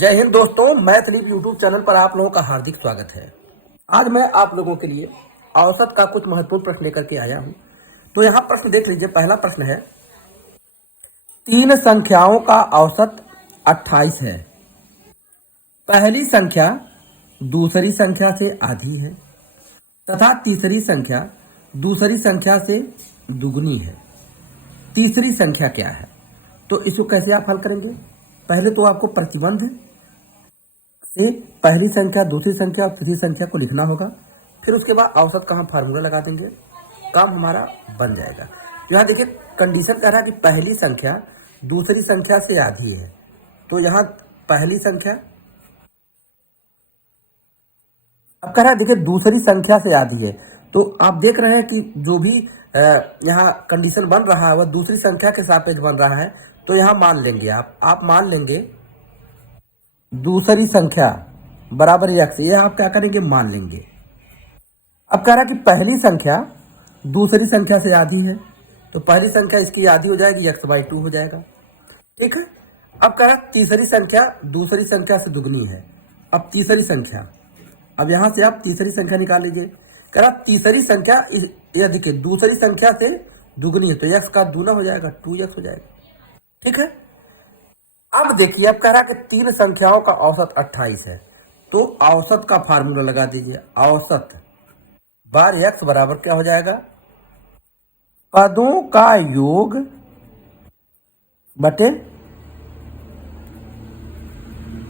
जय हिंद दोस्तों, मैथलीप YouTube channel पर आप लोगों का हार्दिक स्वागत है। आज मैं आप लोगों के लिए औसत का कुछ महत्वपूर्ण प्रश्न लेकर के आया हूं। तो यहाँ प्रश्न देख लीजिए। पहला प्रश्न है, तीन संख्याओं का औसत 28 है। पहली संख्या दूसरी संख्या से आधी है तथा तीसरी संख्या दूसरी संख्या से दुगनी है। तीसरी संख्या क्या है? तो इसको कैसे आप हल करेंगे? पहले तो आपको प्रतिबंध से पहली संख्या, दूसरी संख्या और तीसरी संख्या को लिखना होगा। फिर उसके बाद औसत का हम फार्मूला लगा देंगे, काम हमारा बन जाएगा। यहाँ देखिए, कंडीशन कह रहा है कि पहली संख्या दूसरी संख्या से आधी है। तो यहाँ पहली संख्या, अब कह रहा है देखिए दूसरी संख्या से आधी है। तो आप देख रहे हैं कि जो भी यहाँ कंडीशन बन रहा है वह दूसरी संख्या के सापेक्ष बन रहा है। तो यहाँ मान लेंगे आप मान लेंगे दूसरी संख्या बराबर x। ये आप क्या करेंगे? मान लेंगे। अब कह रहा है कि पहली संख्या दूसरी संख्या से आधी है, तो पहली संख्या इसकी आधी हो जाएगी, x/2 हो जाएगा। ठीक है। अब कह रहा है तीसरी संख्या दूसरी संख्या से दुगनी है। अब तीसरी संख्या, अब यहां से आप तीसरी संख्या निकाल लीजिए। कह रहा तीसरी संख्या ये देखिए दूसरी संख्या से दुगनी है, तो x का दूना हो जाएगा, 2x हो जाएगा। ठीक है। अब देखिए, अब कह रहा कि तीन संख्याओं का औसत 28 है। तो औसत का फार्मूला लगा दीजिए। औसत बार x बराबर क्या हो जाएगा? पदों का योग बटे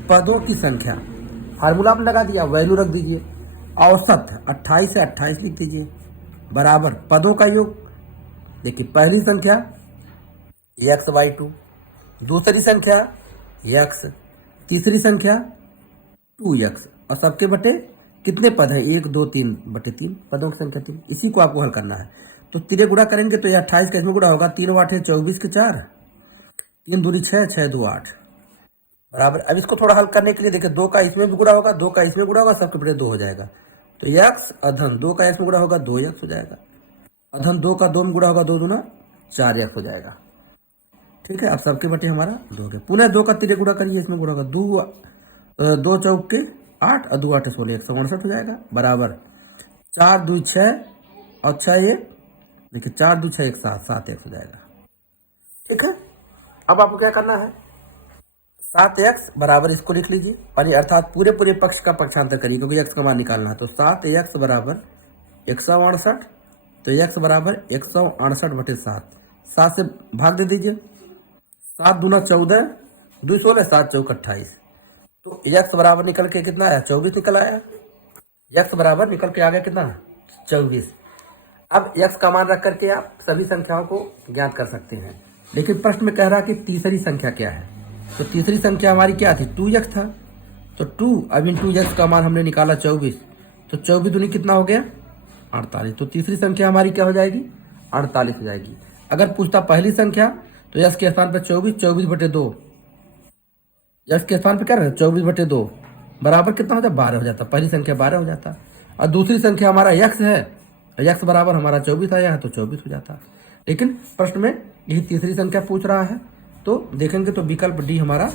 पदों की संख्या। फार्मूला आपने लगा दिया, वैल्यू रख दीजिए। औसत 28 से 28 लिख दीजिए, बराबर पदों का योग। देखिए पहली संख्या x/2, दूसरी संख्या x, तीसरी संख्या 2x, और सबके बटे कितने पद हैं? 1 2 3 बटे 3 पदों की संख्या 3। इसी को आपको हल करना है। तो तिरे गुणा करेंगे तो ये 28 का इसमें गुणा होगा, 3 8 है 24 के 4, 3 दूनी 6, 6 2 8 बराबर। अब इसको थोड़ा हल करने के लिए देखिए, 2 का इसमें भी गुणा होगा, 2 का इसमें गुणा होगा, सबके बटे 2 हो जाएगा। तो x अधन 2 का x में गुणा होगा, 2x हो जाएगा। अधन 2 का 2 में गुणा होगा, 2 दूना 4x हो जाएगा। ठीक है। अब सबके बटे हमारा 2 हो गया। पुनः 2 का तिरे गुणा करिए, इसमें गुणा होगा, 2 चौक के 8 और 2 8 16, 168 हो जाएगा, बराबर 4 2 6 और 6 1, देखिए 4 2 6 1 7, 7x हो जाएगा। ठीक है। अब आपको क्या करना है? 7x बराबर इसको लिख लीजिए, और अर्थात पूरे पक्ष का पक्षांतर करिए, क्योंकि x का मान निकालना है। तो 7x बराबर 168, तो x बराबर 168 बटे 7, 7 से भाग दे दीजिए। 7 दूना 14, 2 16, 7 चौक 28। तो x बराबर निकल के कितना आया? 24 निकल आया। x बराबर निकल के आ गया कितना? 24। अब x का मान रख करके आप सभी संख्याओं को ज्ञात कर सकते हैं। लेकिन प्रश्न में कह रहा कि तीसरी संख्या क्या है? तो तीसरी संख्या हमारी क्या थी? 2x था। तो 2 अब इन 2x का मान हमने निकाला 24, तो 24 दूनी कितना हो गया? 48। तो तीसरी संख्या हमारी क्या हो जाएगी? 48 हो जाएगी। अगर पूछता पहली संख्या, तो यश के स्थान पर 24, 24 बटे 2, यश के स्थान पर क्या रहे? 24 बटे 2 बराबर कितना हो जाता? 12 हो जाता। पहली संख्या 12 हो जाता। और दूसरी संख्या हमारा x है, x बराबर हमारा 24 आया है, तो 24 हो जाता। लेकिन प्रश्न में यही तीसरी संख्या पूछ रहा है, तो देखेंगे तो विकल्प डी हमारा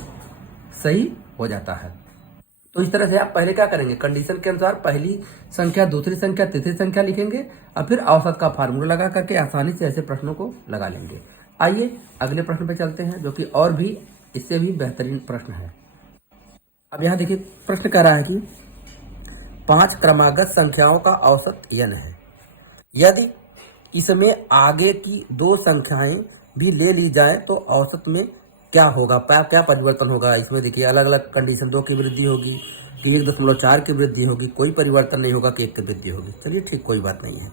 सही हो जाता है। तो इस तरह से आप पहले क्या करेंगे? कंडीशन के अनुसार पहली संख्या, दूसरी संख्या, तीसरी संख्या लिखेंगे, और फिर औसत का फार्मूला लगा करके आसानी से ऐसे प्रश्नों को लगा लेंगे। आइए अगले प्रश्न पे चलते हैं, जो कि और भी इससे भी बेहतरीन प्रश्न है। अब यहाँ देखिए, प्रश्न कह रहा है कि 5 क्रमागत संख्याओं का औसत n है। यदि इसमें आगे की 2 संख्याएं भी ले ली जाए तो औसत में क्या होगा? क्या परिवर्तन होगा? इसमें देखिए अलग अलग कंडीशन, 2 की वृद्धि होगी कि 1.4 की वृद्धि होगी, कोई परिवर्तन नहीं होगा कि 1 की वृद्धि होगी। चलिए ठीक, कोई बात नहीं है।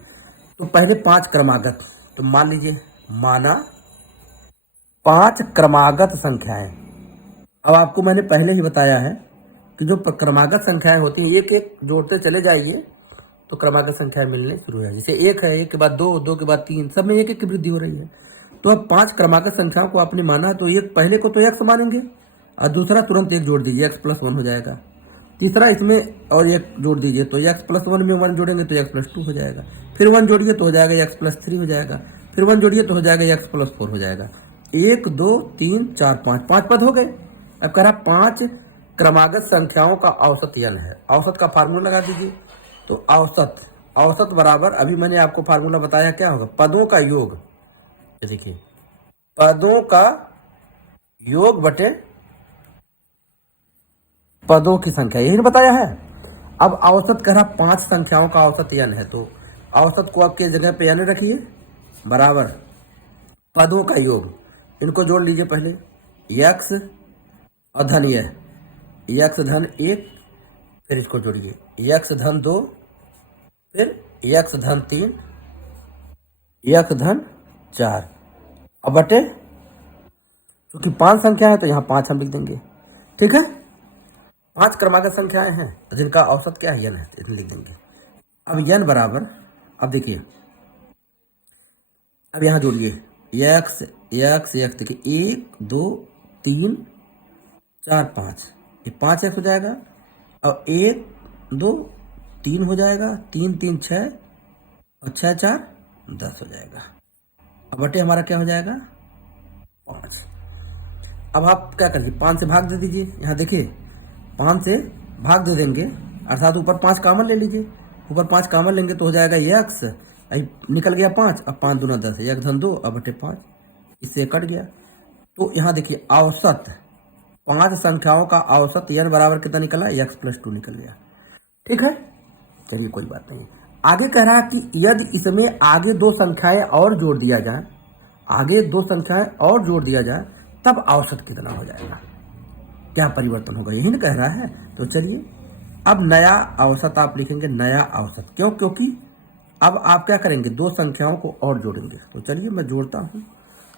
तो पहले 5 क्रमागत, तो मान लीजिए, माना 5 क्रमागत संख्याएं। अब आपको मैंने पहले ही बताया है कि जो क्रमागत संख्याएं होती हैं, एक एक जोड़ते चले जाइए तो क्रमागत संख्याएं मिलने शुरू हो जाएगी। जैसे 1 है, 1 के बाद 2, 2 के बाद 3, सब में 1 1 की वृद्धि हो रही है। तो अब 5 क्रमागत संख्याओं को आपने माना, तो एक पहले को तो x मानेंगे, और दूसरा तुरंत 1 जोड़ दीजिए, x+1 हो जाएगा। तीसरा इसमें और 1 जोड़ दीजिए, तो x+1 में 1 जोड़ेंगे तो x+2 हो जाएगा। फिर 1 जोड़िए तो हो जाएगा x+3 हो जाएगा। फिर 1 जोड़िए तो हो जाएगा x+4 हो जाएगा। 1 2 3 4 5 पद हो गए। अब कह रहा 5 क्रमागत संख्याओं का औसत n है। औसत का फार्मूला लगा दीजिए। तो औसत बराबर, अभी मैंने आपको फार्मूला बताया क्या होगा, पदों का योग। देखिए, पदों का योग बटे पदों की संख्या, यही ना बताया है। अब औसत कह रहा 5 संख्याओं का औसत n है, तो औसत को आपके जगह पे n रखिए बराबर पदों का योग। इनको जोड़ लीजिए पहले, x और धन x धन 1, फिर इसको जोड़िए x धन 2, फिर x धन 3, x धन 4, अब बटे, क्योंकि 5 संख्या है तो यहाँ 5 हम लिख देंगे। ठीक है, 5 क्रमागत संख्याएं हैं जिनका औसत क्या है, n है, इसमें लिख देंगे। अब n बराबर, अब देखिए, अब यहाँ जोड़िए x देखिए 1 2 3 4 5, ये 5x हो जाएगा। अब 1 2 3 हो जाएगा, 3 3 6 और 6 4 10 हो जाएगा। अब बटे हमारा क्या हो जाएगा 5। अब आप क्या करिए, 5 से भाग दे दीजिए। यहाँ देखिए 5 से भाग दे देंगे, अर्थात ऊपर 5 कामन ले लीजिए। ऊपर 5 कामन लेंगे तो हो जाएगा x, निकल गया 5, अब 5 दूना 10, x धन 2, अब बटे 5, इससे कट गया। तो यहाँ देखिए औसत 5 संख्याओं का औसत n बराबर कितना निकला, x प्लस 2 निकल गया। ठीक है, चलिए कोई बात नहीं। आगे कह रहा है कि यदि इसमें आगे 2 संख्याएं और जोड़ दिया जाए, आगे 2 संख्याएं और जोड़ दिया जाए, तब औसत कितना हो जाएगा, क्या परिवर्तन होगा, यही ना कह रहा है। तो चलिए अब नया औसत आप लिखेंगे, नया औसत। क्यों, क्योंकि अब आप क्या करेंगे, 2 संख्याओं को और जोड़ेंगे। तो चलिए मैं जोड़ता हूँ।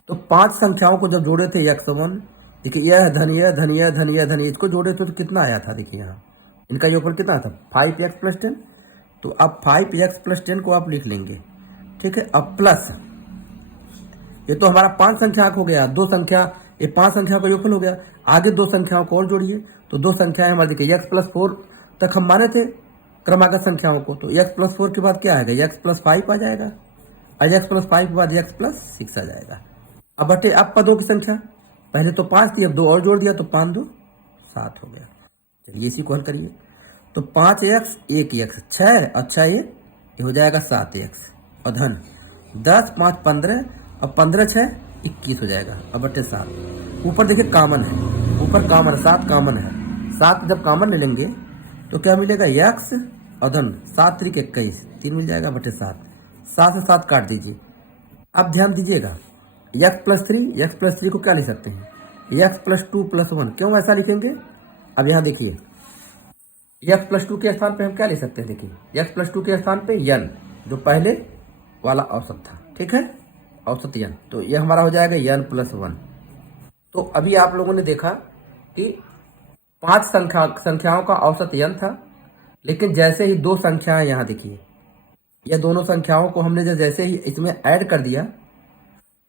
तो 5 संख्याओं को जब जोड़े थे x1, देखिए यह धन यह धन यह धन यह धन, इसको जोड़े थे तो कितना आया था, देखिए यहाँ इनका योगफल कितना था 5x प्लस 10। तो अब 5x प्लस 10 को आप लिख लेंगे। ठीक है, अब प्लस, ये तो हमारा 5 संख्या हो गया, 2 संख्या, ये 5 संख्या का योगफल हो गया। आगे 2 संख्याओं को और जोड़िए, तो 2 संख्याएं हमारे देखिए x प्लस 4 तक हम माने थे क्रमागत संख्याओं को, तो x प्लस 4 के बाद क्या आएगा, x प्लस 5 आ जाएगा, और x प्लस 5 के बाद x प्लस 6 आ जाएगा। अब बटे, अब पदों की संख्या, पहले तो 5 थी, अब 2 और जोड़ दिया तो 5 2 7 हो गया। चलिए इसी को हल करिए। तो 5x 1x 6, अच्छा ये हो जाएगा 7x, और धन 10 5 15, और 15 6 21 हो जाएगा, अब बटे 7। ऊपर देखिए कामन है, ऊपर कामन 7 कामन है, 7 जब कामन ले लेंगे तो क्या मिलेगा x और धन 7 3 21, 3 मिल जाएगा बटे 7। 7 से 7 काट दीजिए। अब ध्यान दीजिएगा, x प्लस 3 को क्या लिख सकते हैं, x प्लस 2 प्लस 1, क्यों ऐसा लिखेंगे। अब यहाँ देखिए x प्लस 2 के स्थान पे हम क्या ले सकते हैं, देखिए x प्लस 2 के स्थान पे n, जो पहले वाला औसत था। ठीक है, औसत n, तो यह हमारा हो जाएगा n प्लस 1। तो अभी आप लोगों ने देखा कि 5 संख्याओं का औसत n था, लेकिन जैसे ही 2 संख्याएं, यहाँ देखिए यह दोनों संख्याओं को हमने जैसे ही इसमें ऐड कर दिया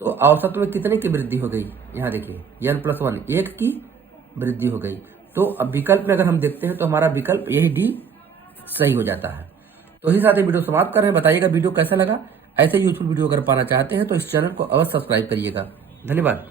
तो औसत में कितने की वृद्धि हो गई, यहाँ देखिए n प्लस 1, 1 की वृद्धि हो गई। तो अब विकल्प में अगर हम देखते हैं तो हमारा विकल्प यही डी सही हो जाता है। तो इसी साथ ये वीडियो समाप्त कर रहे हैं। बताइएगा वीडियो कैसा लगा। ऐसे यूजफुल वीडियो अगर पाना चाहते हैं तो इस चैनल को अवश्य सब्सक्राइब करिएगा। धन्यवाद।